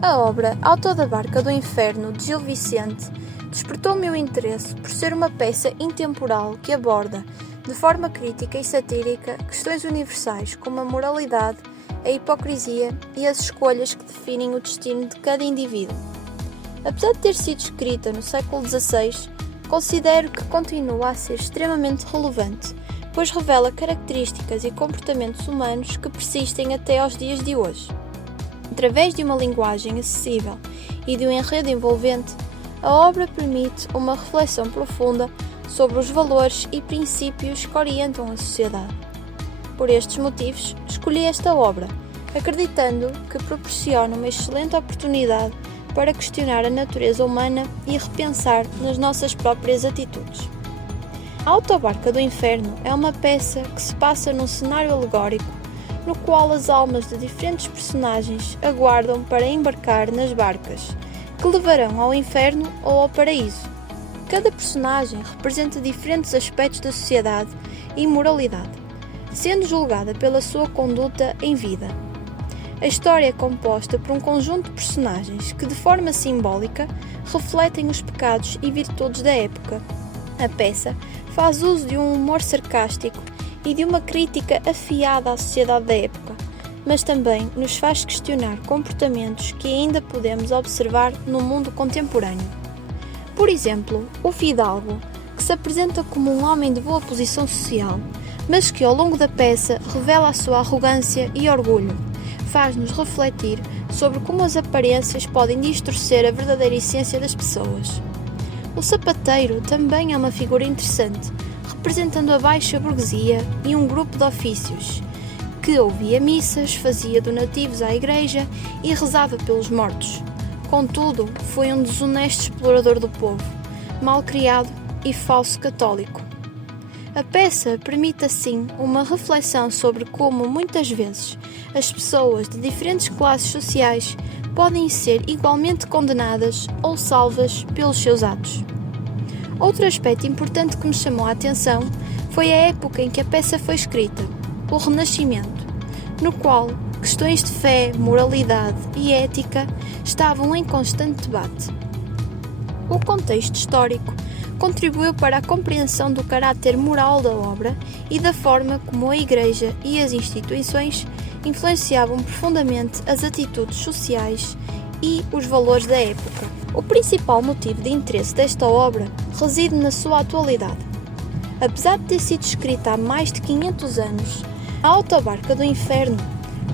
A obra Auto da Barca do Inferno, de Gil Vicente, despertou o meu interesse por ser uma peça intemporal que aborda, de forma crítica e satírica, questões universais como a moralidade, a hipocrisia e as escolhas que definem o destino de cada indivíduo. Apesar de ter sido escrita no século XVI, considero que continua a ser extremamente relevante, pois revela características e comportamentos humanos que persistem até aos dias de hoje. Através de uma linguagem acessível e de um enredo envolvente, a obra permite uma reflexão profunda sobre os valores e princípios que orientam a sociedade. Por estes motivos, escolhi esta obra, acreditando que proporciona uma excelente oportunidade para questionar a natureza humana e repensar nas nossas próprias atitudes. A Autobarca do Inferno é uma peça que se passa num cenário alegórico no qual as almas de diferentes personagens aguardam para embarcar nas barcas, que levarão ao inferno ou ao paraíso. Cada personagem representa diferentes aspectos da sociedade e moralidade, sendo julgada pela sua conduta em vida. A história é composta por um conjunto de personagens que, de forma simbólica, refletem os pecados e virtudes da época. A peça faz uso de um humor sarcástico e de uma crítica afiada à sociedade da época, mas também nos faz questionar comportamentos que ainda podemos observar no mundo contemporâneo. Por exemplo, o fidalgo, que se apresenta como um homem de boa posição social, mas que ao longo da peça revela a sua arrogância e orgulho, faz-nos refletir sobre como as aparências podem distorcer a verdadeira essência das pessoas. O sapateiro também é uma figura interessante, representando a baixa burguesia e um grupo de ofícios, que ouvia missas, fazia donativos à igreja e rezava pelos mortos. Contudo, foi um desonesto explorador do povo, mal criado e falso católico. A peça permite assim uma reflexão sobre como, muitas vezes, as pessoas de diferentes classes sociais podem ser igualmente condenadas ou salvas pelos seus atos. Outro aspecto importante que me chamou a atenção foi a época em que a peça foi escrita, o Renascimento, no qual questões de fé, moralidade e ética estavam em constante debate. O contexto histórico contribuiu para a compreensão do caráter moral da obra e da forma como a Igreja e as instituições influenciavam profundamente as atitudes sociais e os valores da época. O principal motivo de interesse desta obra reside na sua atualidade. Apesar de ter sido escrita há mais de 500 anos, a Autobarca do Inferno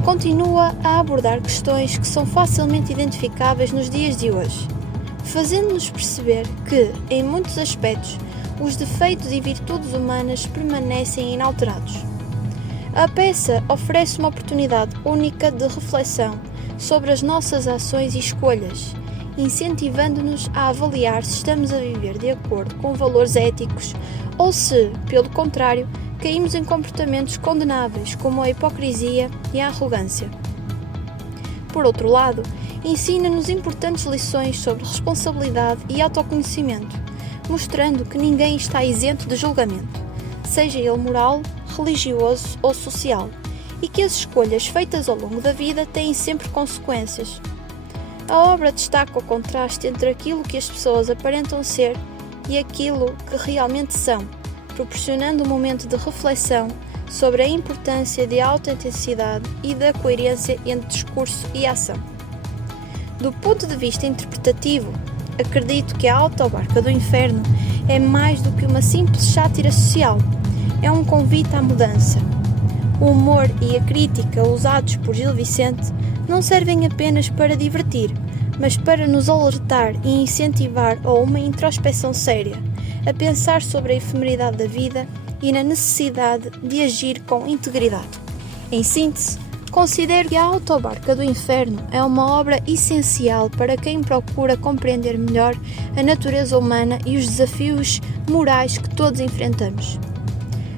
continua a abordar questões que são facilmente identificáveis nos dias de hoje, fazendo-nos perceber que, em muitos aspectos, os defeitos e virtudes humanas permanecem inalterados. A peça oferece uma oportunidade única de reflexão sobre as nossas ações e escolhas, incentivando-nos a avaliar se estamos a viver de acordo com valores éticos ou se, pelo contrário, caímos em comportamentos condenáveis como a hipocrisia e a arrogância. Por outro lado, ensina-nos importantes lições sobre responsabilidade e autoconhecimento, mostrando que ninguém está isento de julgamento, seja ele moral, religioso ou social, e que as escolhas feitas ao longo da vida têm sempre consequências. A obra destaca o contraste entre aquilo que as pessoas aparentam ser e aquilo que realmente são, proporcionando um momento de reflexão sobre a importância da autenticidade e da coerência entre discurso e ação. Do ponto de vista interpretativo, acredito que a Autobarca do Inferno é mais do que uma simples sátira social, é um convite à mudança. O humor e a crítica usados por Gil Vicente não servem apenas para divertir, mas para nos alertar e incentivar a uma introspeção séria, a pensar sobre a efemeridade da vida e na necessidade de agir com integridade. Em síntese, considero que a Autobarca do Inferno é uma obra essencial para quem procura compreender melhor a natureza humana e os desafios morais que todos enfrentamos.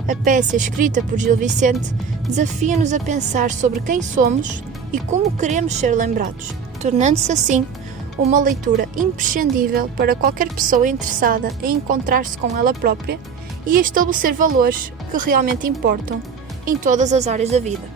A peça escrita por Gil Vicente desafia-nos a pensar sobre quem somos e como queremos ser lembrados, tornando-se assim uma leitura imprescindível para qualquer pessoa interessada em encontrar-se com ela própria e estabelecer valores que realmente importam em todas as áreas da vida.